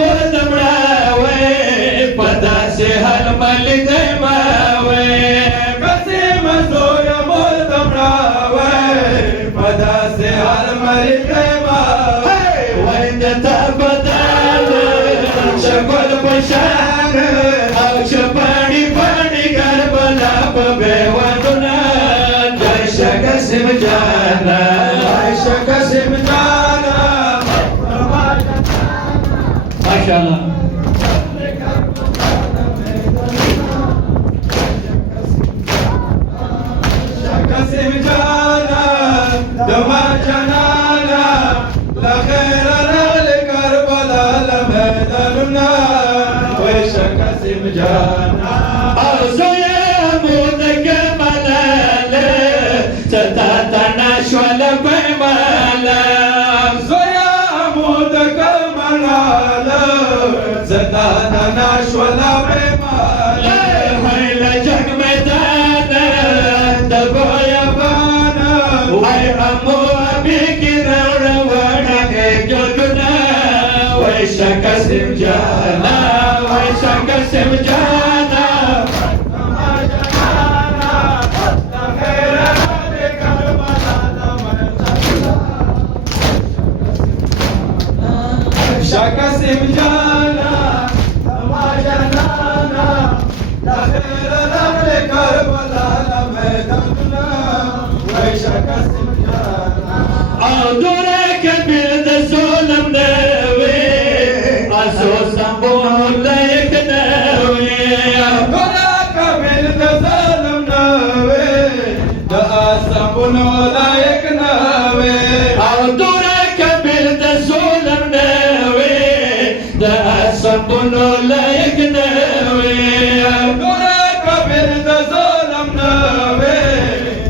مدمراوي پداسې حال ملي دی ماوي قسم زویا مدمراوي پداسې حال ملي دی ماوي وای د تا بدل شګل پشان او شپاړي پاړي ګربلا په بیوانونه عائشہ قسم جانا عائشہ قسم جانا ماشاءاللہ قسم جانا دما جنانا لخير رغل كربلا لمدلنا ويش قسم جانا أرزو يا مودك ملال ستاتنا شوال بمالا أرزو يا مودك ملال ستاتنا شوال بمالا حيل جگ ميدانا دبويا بانا وای امو ابي کی روڑا کے جلنا ویش قسم جانا ویش قسم جانا قسم جانا ما جانانا لخير رغل كربلا لمدنا ويش قسم جانا اودرك بيد ظلم نوي اسوس بون ليك نوي اودرك بيد ظلم نوي دا اسبون ليك نوي اودرك بيد ظلم نوي دا اسبون ليك نوي اودرك بيد ظلم نوي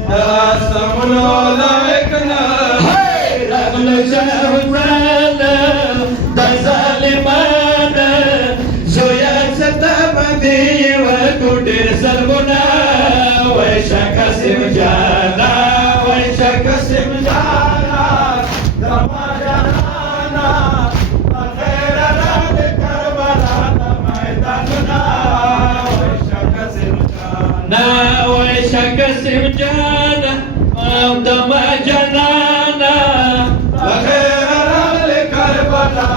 دا اسبون ليك نوي رغم جاوزانا دا ظالمانا زویا ستابدي وكودر سلمنا ويش قسم جانا ويش قسم جانا دما جانا خير رات كربلا ميداننا ويش قسم جانا ويش قسم جانا دما جانا خير رات كربلا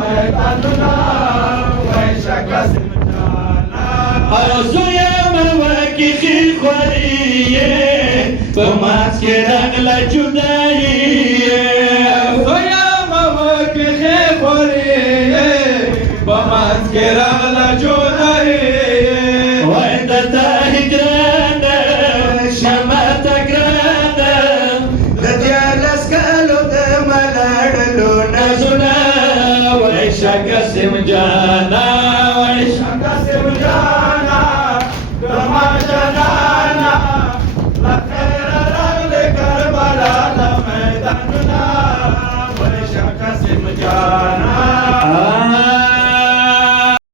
ميداننا ويش قسم جانا ارزویا مواکی خیر خوریه پماس کے رغلا جدائیه ارزویا مواکی خیر خوریه پماس کے رغلا جدائیه وعندتا هجرانا شماتا گرانا ددیالس کالو دمالارلو نزونا وعشا قسم جانا وعشا قسم